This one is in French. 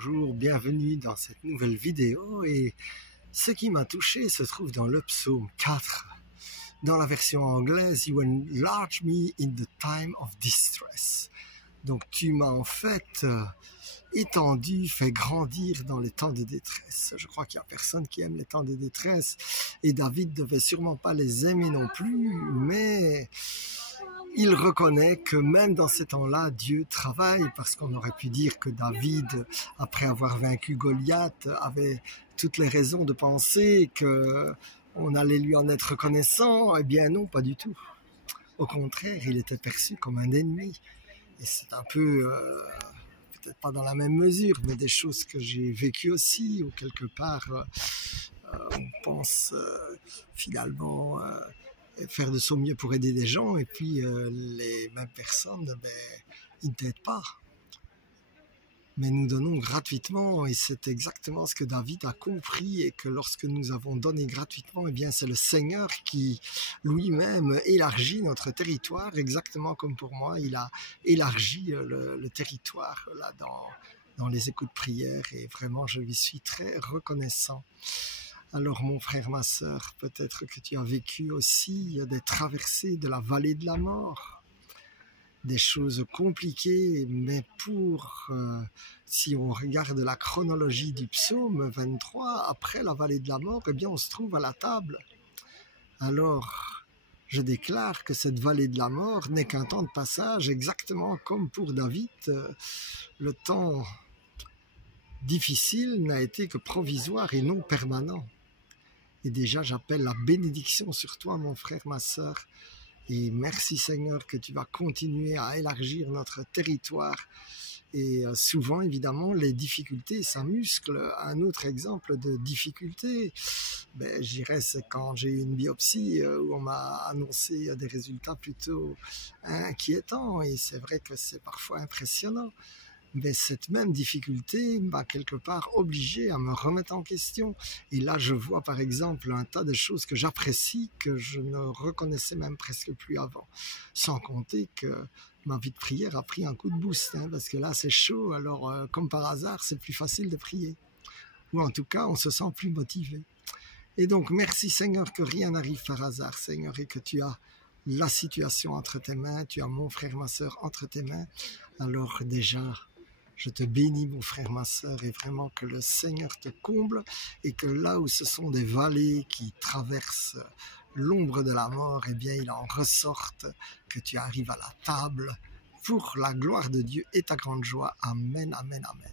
Bonjour, bienvenue dans cette nouvelle vidéo et ce qui m'a touché se trouve dans le psaume 4. Dans la version anglaise, You enlarge me in the time of distress. Donc tu m'as en fait étendu, fait grandir dans les temps de détresse. Je crois qu'il n'y a personne qui aime les temps de détresse et David devait sûrement pas les aimer non plus, mais il reconnaît que même dans ces temps-là, Dieu travaille, parce qu'on aurait pu dire que David, après avoir vaincu Goliath, avait toutes les raisons de penser qu'on allait lui en être reconnaissant. Eh bien non, pas du tout. Au contraire, il était perçu comme un ennemi. Et c'est un peu, peut-être pas dans la même mesure, mais des choses que j'ai vécues aussi, où quelque part, on pense finalement faire de son mieux pour aider des gens, et puis les mêmes personnes, ils ne t'aident pas. Mais nous donnons gratuitement, et c'est exactement ce que David a compris, et que lorsque nous avons donné gratuitement, eh bien c'est le Seigneur qui lui-même élargit notre territoire, exactement comme pour moi, il a élargi le territoire là dans les écoutes de prière, et vraiment je lui suis très reconnaissant. Alors mon frère, ma sœur, peut-être que tu as vécu aussi des traversées de la vallée de la mort, des choses compliquées, mais si on regarde la chronologie du psaume 23, après la vallée de la mort, eh bien on se trouve à la table. Alors, je déclare que cette vallée de la mort n'est qu'un temps de passage, exactement comme pour David, le temps difficile n'a été que provisoire et non permanent. Et déjà, j'appelle la bénédiction sur toi, mon frère, ma sœur. Et merci Seigneur que tu vas continuer à élargir notre territoire. Et souvent, évidemment, les difficultés, ça muscle. Un autre exemple de difficulté, je dirais, c'est quand j'ai eu une biopsie où on m'a annoncé des résultats plutôt inquiétants. Et c'est vrai que c'est parfois impressionnant. Mais cette même difficulté m'a quelque part obligé à me remettre en question. Et là, je vois par exemple un tas de choses que j'apprécie, que je ne reconnaissais même presque plus avant. Sans compter que ma vie de prière a pris un coup de boost, parce que là, c'est chaud. Alors, comme par hasard, c'est plus facile de prier. Ou en tout cas, on se sent plus motivé. Et donc, merci Seigneur que rien n'arrive par hasard, Seigneur, et que tu as la situation entre tes mains, tu as mon frère, ma sœur entre tes mains. Alors déjà, je te bénis, mon frère, ma sœur, et vraiment que le Seigneur te comble, et que là où ce sont des vallées qui traversent l'ombre de la mort, eh bien, il en ressorte que tu arrives à la table pour la gloire de Dieu et ta grande joie. Amen, amen, amen.